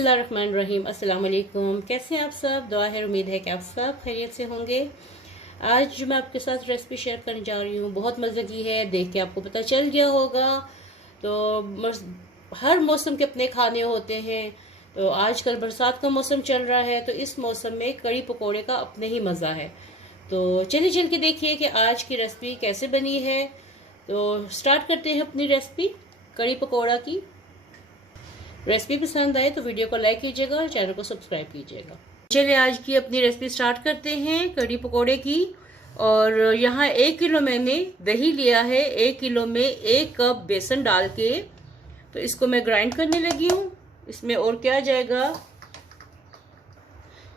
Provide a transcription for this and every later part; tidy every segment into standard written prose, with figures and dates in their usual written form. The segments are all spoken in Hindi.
बिस्मिल्लाहिर्रहमानिर्रहीम। अस्सलाम वालेकुम। कैसे हैं आप सब? दुआ है, उम्मीद है कि आप सब खैरियत से होंगे। आज मैं आपके साथ रेसिपी शेयर करने जा रही हूँ। बहुत मज़े की है, देख के आपको पता चल गया होगा। तो हर मौसम के अपने खाने होते हैं। तो आजकल बरसात का मौसम चल रहा है, तो इस मौसम में कड़ी पकोड़े का अपने ही मज़ा है। तो चलिए चल के देखिए कि आज की रेसिपी कैसे बनी है। तो स्टार्ट करते हैं अपनी रेसिपी कड़ी पकोड़ा की। रेसिपी पसंद आए तो वीडियो को लाइक कीजिएगा और चैनल को सब्सक्राइब कीजिएगा। चलिए आज की अपनी रेसिपी स्टार्ट करते हैं कड़ी पकोड़े की। और यहाँ 1 किलो मैंने दही लिया है। 1 किलो में 1 कप बेसन डाल के तो इसको मैं ग्राइंड करने लगी हूँ। इसमें और क्या जाएगा,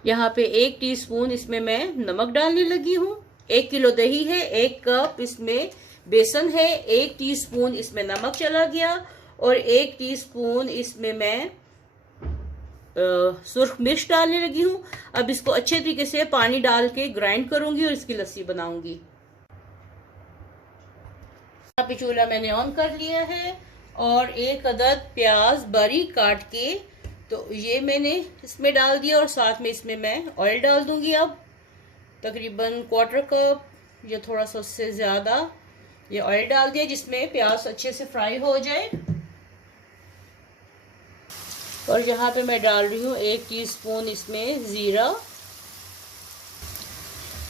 यहाँ पे 1 टीस्पून इसमें मैं नमक डालने लगी हूँ। 1 किलो दही है, 1 कप इसमें बेसन है, 1 टीस्पून इसमें नमक चला गया और 1 टीस्पून इसमें मैं सुर्ख मिर्च डालने लगी हूँ। अब इसको अच्छे तरीके से पानी डाल के ग्राइंड करूंगी और इसकी लस्सी बनाऊंगी। यहाँ पे चूल्हा मैंने ऑन कर लिया है और 1 अदद प्याज बारीक काट के तो ये मैंने इसमें डाल दिया और साथ में इसमें मैं ऑयल डाल दूंगी। अब तकरीबन 1/4 कप या थोड़ा सा उससे ज़्यादा ये ऑयल डाल दिया, जिसमें प्याज अच्छे से फ्राई हो जाए। और यहाँ पे मैं डाल रही हूँ 1 टीस्पून इसमें ज़ीरा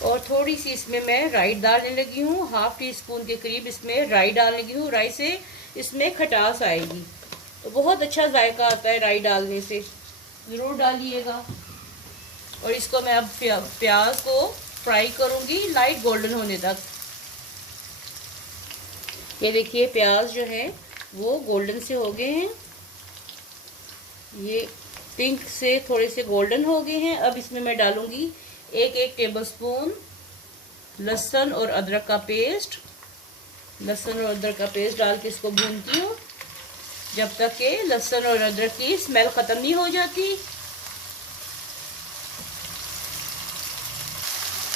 और थोड़ी सी इसमें मैं राई डालने लगी हूँ। 1/2 टीस्पून के करीब इसमें राई डालने लगी हूँ। राई से इसमें खटास आएगी, तो बहुत अच्छा जायका आता है राई डालने से, ज़रूर डालिएगा। और इसको मैं अब प्याज को फ्राई करूँगी लाइट गोल्डन होने तक। ये देखिए प्याज जो है वो गोल्डन से हो गए हैं, ये पिंक से थोड़े से गोल्डन हो गए हैं। अब इसमें मैं डालूंगी 1 टेबलस्पून लहसुन और अदरक का पेस्ट। लहसुन और अदरक का पेस्ट डाल के इसको भूनती हूँ जब तक कि लहसुन और अदरक की स्मेल ख़त्म नहीं हो जाती।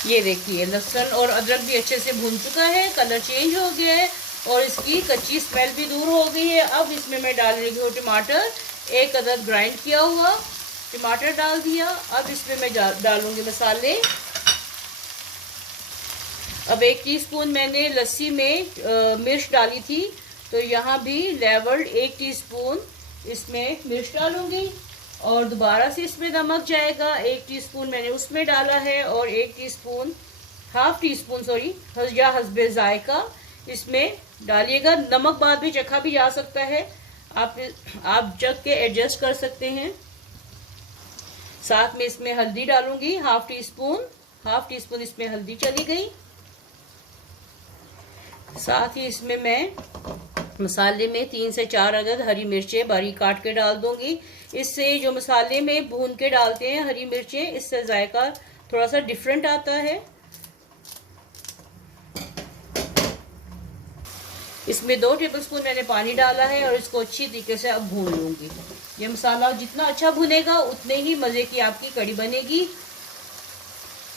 ये देखिए लहसुन और अदरक भी अच्छे से भून चुका है, कलर चेंज हो गया है और इसकी कच्ची स्मेल भी दूर हो गई है। अब इसमें मैं डाल रही हूँ टमाटर, 1 अदद ग्राइंड किया हुआ टमाटर डाल दिया। अब इसमें मैं डालूंगी मसाले। अब 1 टीस्पून मैंने लस्सी में मिर्च डाली थी, तो यहाँ भी लेवल्ड 1 टीस्पून इसमें मिर्च डालूंगी और दोबारा से इसमें नमक जाएगा। 1 टीस्पून मैंने उसमें डाला है और 1 टीस्पून 1/2 टीस्पून सॉरी या हस्बे जायका इसमें डालिएगा। नमक बाद में चखा भी जा सकता है, आप जग के एडजस्ट कर सकते हैं। साथ में इसमें हल्दी डालूंगी 1/2 टीस्पून इसमें हल्दी चली गई। साथ ही इसमें मैं मसाले में 3 से 4 अदद हरी मिर्चें बारीक काट के डाल दूंगी। इससे जो मसाले में भून के डालते हैं हरी मिर्चें, इससे जायका थोड़ा सा डिफरेंट आता है। इसमें 2 टेबलस्पून मैंने पानी डाला है और इसको अच्छी तरीके से अब भून लूंगी। ये मसाला जितना अच्छा भुनेगा उतने ही मज़े की आपकी कड़ी बनेगी।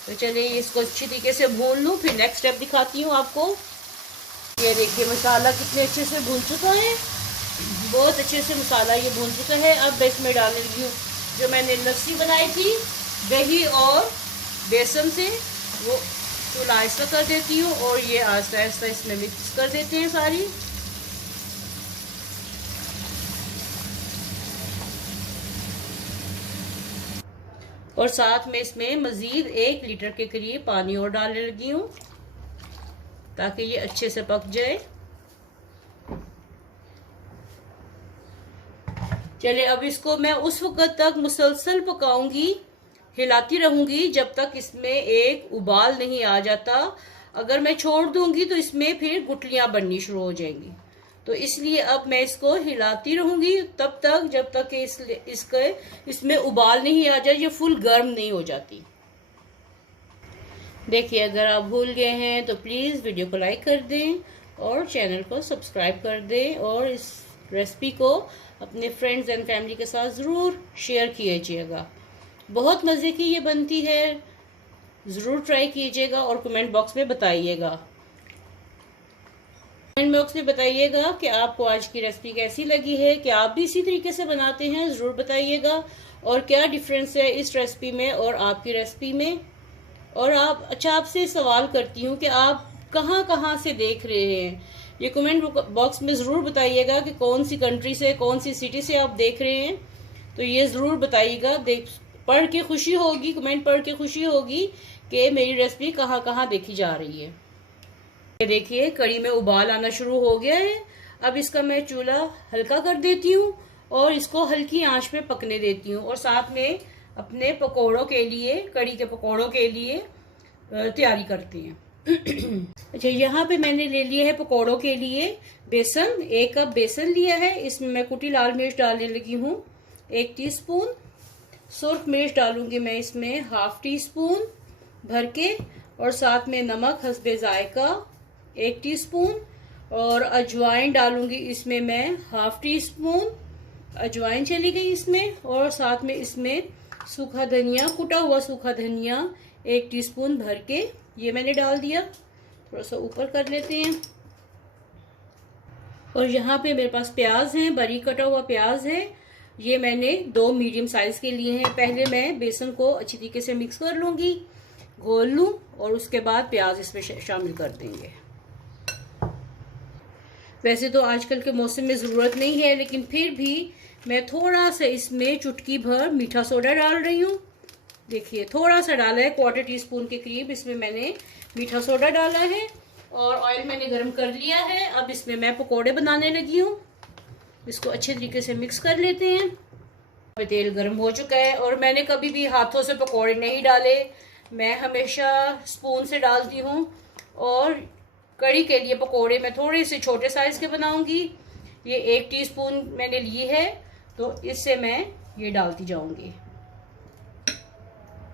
तो चलिए इसको अच्छी तरीके से भून लूँ, फिर नेक्स्ट स्टेप दिखाती हूँ आपको। ये देखिए मसाला कितने अच्छे से भून चुका है, बहुत अच्छे से मसाला ये भून चुका है। अब इसमें डालने लगी हूँ जो मैंने लस्सी बनाई थी दही और बेसन से, वो चूल्हा आहिस्ता कर देती हूँ और ये आहिस्ता आहिस्ता इसमें मिक्स कर देते हैं सारी। और साथ में इसमें मज़ीद 1 लीटर के करीब पानी और डालने लगी हूँ ताकि ये अच्छे से पक जाए। चलिए अब इसको मैं उस वक्त तक मुसलसल पकाऊंगी, हिलाती रहूंगी जब तक इसमें एक उबाल नहीं आ जाता। अगर मैं छोड़ दूंगी तो इसमें फिर गुठलियां बननी शुरू हो जाएंगी, तो इसलिए अब मैं इसको हिलाती रहूंगी तब तक जब तक कि इसमें उबाल नहीं आ जाए, ये फुल गर्म नहीं हो जाती। देखिए अगर आप भूल गए हैं तो प्लीज़ वीडियो को लाइक कर दें और चैनल को सब्सक्राइब कर दें और इस रेसिपी को अपने फ्रेंड्स एंड फैमिली के साथ ज़रूर शेयर कीजिएगा। बहुत मज़े की ये बनती है, ज़रूर ट्राई कीजिएगा और कमेंट बॉक्स में बताइएगा। कमेंट बॉक्स में बताइएगा कि आपको आज की रेसिपी कैसी लगी है, कि आप भी इसी तरीके से बनाते हैं, ज़रूर बताइएगा। और क्या डिफरेंस है इस रेसिपी में और आपकी रेसिपी में। और आपसे सवाल करती हूँ कि आप कहाँ कहाँ से देख रहे हैं, ये कमेंट बॉक्स में ज़रूर बताइएगा कि कौन सी कंट्री से, कौन सी सिटी से आप देख रहे हैं। तो ये ज़रूर बताइएगा, पढ़ के खुशी होगी, कमेंट पढ़ के खुशी होगी कि मेरी रेसिपी कहाँ कहाँ देखी जा रही है। ये देखिए कढ़ी में उबाल आना शुरू हो गया है। अब इसका मैं चूल्हा हल्का कर देती हूँ और इसको हल्की आंच पे पकने देती हूँ। और साथ में अपने पकोड़ों के लिए, कढ़ी के पकोड़ों के लिए तैयारी करते हैं। अच्छा, यहाँ पे मैंने ले लिया है पकोड़ों के लिए बेसन। 1 कप बेसन लिया है। इसमें मैं कुटी लाल मिर्च डालने लगी हूँ 1 टीस्पून। सुर्ख मिर्च डालूंगी मैं इसमें 1/2 टीस्पून भर के। और साथ में नमक हस्बे जायका 1 टीस्पून। और अजवाइन डालूंगी इसमें मैं 1/2 टीस्पून। अजवाइन चली गई इसमें। और साथ में इसमें सूखा धनिया, कुटा हुआ सूखा धनिया 1 टीस्पून भर के ये मैंने डाल दिया। थोड़ा सा ऊपर कर लेते हैं। और यहाँ पे मेरे पास प्याज है, बारीक कटा हुआ प्याज है। ये मैंने 2 मीडियम साइज के लिए हैं। पहले मैं बेसन को अच्छी तरीके से मिक्स कर लूँगी, घोल लूँ, और उसके बाद प्याज इसमें शामिल कर देंगे। वैसे तो आजकल के मौसम में ज़रूरत नहीं है, लेकिन फिर भी मैं थोड़ा सा इसमें चुटकी भर मीठा सोडा डाल रही हूँ। देखिए थोड़ा सा डाला है, 1/4 टीस्पून के करीब इसमें मैंने मीठा सोडा डाला है। और ऑयल मैंने गर्म कर लिया है। अब इसमें मैं पकोड़े बनाने लगी हूँ। इसको अच्छे तरीके से मिक्स कर लेते हैं। तेल गर्म हो चुका है और मैंने कभी भी हाथों से पकोड़े नहीं डाले, मैं हमेशा स्पून से डालती हूँ। और कढ़ी के लिए पकोड़े मैं थोड़े से छोटे साइज के बनाऊंगी। ये 1 टीस्पून मैंने ली है, तो इससे मैं ये डालती जाऊंगी।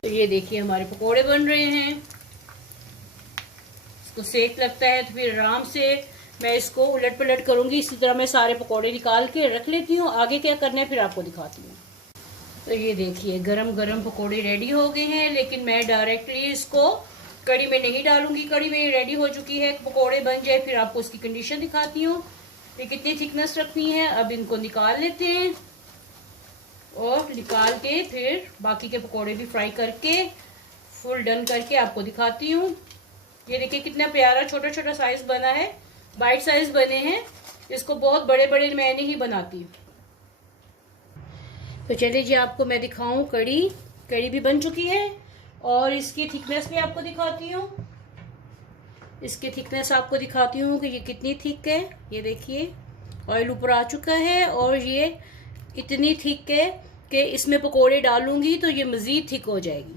तो ये देखिए हमारे पकोड़े बन रहे हैं। इसको सेक लगता है तो फिर आराम से मैं इसको उलट पलट करूंगी। इसी तरह मैं सारे पकोड़े निकाल के रख लेती हूँ। आगे क्या करना है फिर आपको दिखाती हूँ। तो ये देखिए गरम गरम पकोड़े रेडी हो गए हैं, लेकिन मैं डायरेक्टली इसको कढ़ी में नहीं डालूंगी। कढ़ी में रेडी हो चुकी है, पकोड़े बन जाए फिर आपको उसकी कंडीशन दिखाती हूँ ये कितनी थिकनेस रखनी है। अब इनको निकाल लेते हैं और निकाल के फिर बाकी के पकोड़े भी फ्राई करके फुल डन करके आपको दिखाती हूँ। ये देखिए कितना प्यारा छोटा छोटा साइज बना है, बाइट साइज बने हैं। इसको बहुत बड़े बड़े मैं नहीं बनाती। तो चलिए जी आपको मैं दिखाऊं कढ़ी भी बन चुकी है और इसकी थिकनेस भी आपको दिखाती हूँ। इसकी थिकनेस आपको दिखाती हूँ कि ये कितनी थिक है। ये देखिए ऑयल ऊपर आ चुका है और ये इतनी थिक है कि इसमें पकोड़े डालूंगी तो ये मज़ीद थिक हो जाएगी।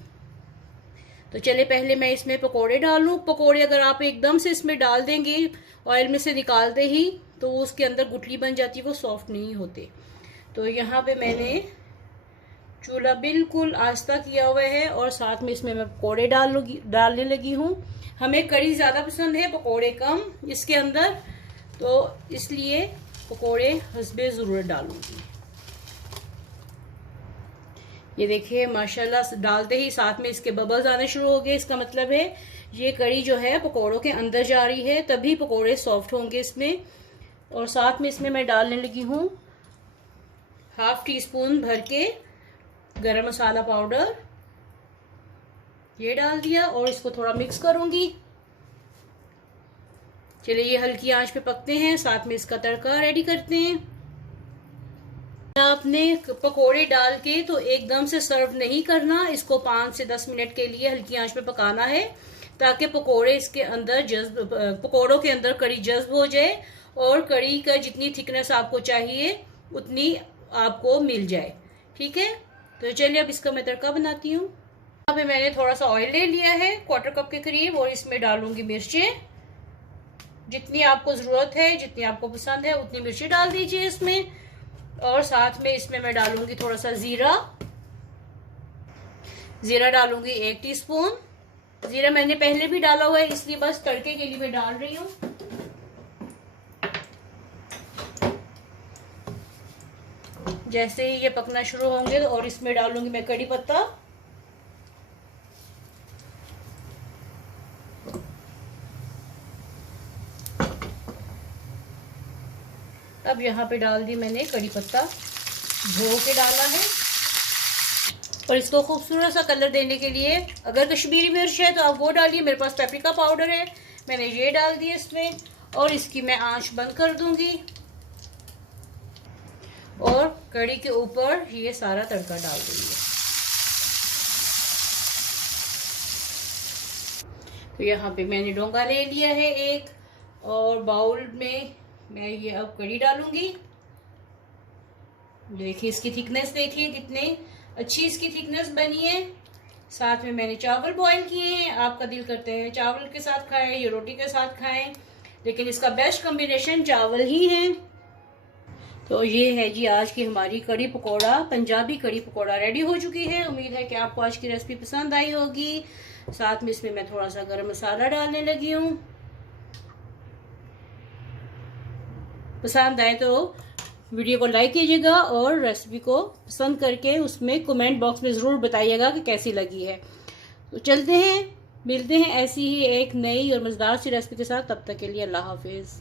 तो चले पहले मैं इसमें पकोड़े डालूं। पकोड़े अगर आप एकदम से इसमें डाल देंगे ऑयल में से निकालते ही तो उसके अंदर गुठली बन जाती है, वो सॉफ्ट नहीं होते। तो यहाँ पे मैंने चूल्हा बिल्कुल आस्ता किया हुआ है और साथ में इसमें मैं पकोड़े डालने लगी हूँ। हमें कढ़ी ज़्यादा पसंद है, पकोड़े कम इसके अंदर, तो इसलिए पकोड़े हस्बे ज़रूरत डालूंगी। ये देखिए माशाल्लाह डालते ही साथ में इसके बबल्स आने शुरू हो गए। इसका मतलब है ये कढ़ी जो है पकोड़ों के अंदर जा रही है, तभी पकोड़े सॉफ्ट होंगे इसमें। और साथ में इसमें मैं डालने लगी हूँ 1/2 टीस्पून भर के गरम मसाला पाउडर, ये डाल दिया और इसको थोड़ा मिक्स करूंगी। चलिए ये हल्की आंच पे पकते हैं, साथ में इसका तड़का रेडी करते हैं। आपने पकोड़े डाल के तो एकदम से सर्व नहीं करना, इसको 5 से 10 मिनट के लिए हल्की आंच पे पकाना है ताकि पकोड़े इसके अंदर पकोड़ों के अंदर कढ़ी जज्ब हो जाए और कढ़ी का जितनी थिकनेस आपको चाहिए उतनी आपको मिल जाए। ठीक है, तो चलिए अब इसका मैं तड़का बनाती हूँ। यहाँ पे मैंने थोड़ा सा ऑयल ले लिया है 1/4 कप के करीब और इसमें डालूंगी मिर्चें। जितनी आपको ज़रूरत है, जितनी आपको पसंद है उतनी मिर्ची डाल दीजिए इसमें। और साथ में इसमें मैं डालूंगी थोड़ा सा ज़ीरा डालूंगी 1 टीस्पून। ज़ीरा मैंने पहले भी डाला हुआ है, इसलिए बस तड़के के लिए मैं डाल रही हूँ। जैसे ही ये पकना शुरू होंगे और इसमें डालूंगी मैं कड़ी पत्ता। अब यहाँ पे डाल दी मैंने कड़ी पत्ता, धो के डाला है। और इसको खूबसूरत सा कलर देने के लिए अगर कश्मीरी मिर्च है तो आप वो डालिए। मेरे पास पेपरिका पाउडर है, मैंने ये डाल दिया इसमें, और इसकी मैं आंच बंद कर दूंगी और कढ़ी के ऊपर ये सारा तड़का डाल दूंगी। तो यहाँ पे मैंने डोंगा ले लिया है एक, और बाउल में मैं ये अब कढ़ी डालूंगी। देखिए इसकी थिकनेस, देखिए कितने अच्छी इसकी थिकनेस बनी है। साथ में मैंने चावल बॉईल किए हैं। आपका दिल करते हैं चावल के साथ खाएं या रोटी के साथ खाएं, लेकिन इसका बेस्ट कॉम्बिनेशन चावल ही है। तो ये है जी आज की हमारी कड़ी पकौड़ा, पंजाबी कड़ी पकौड़ा रेडी हो चुकी है। उम्मीद है कि आपको आज की रेसिपी पसंद आई होगी। साथ में इसमें मैं थोड़ा सा गरम मसाला डालने लगी हूँ। पसंद आए तो वीडियो को लाइक कीजिएगा और रेसिपी को पसंद करके उसमें कमेंट बॉक्स में ज़रूर बताइएगा कि कैसी लगी है। तो चलते हैं, मिलते हैं ऐसी ही एक नई और मज़ेदार सी रेसिपी के साथ। तब तक के लिए अल्लाह हाफिज़।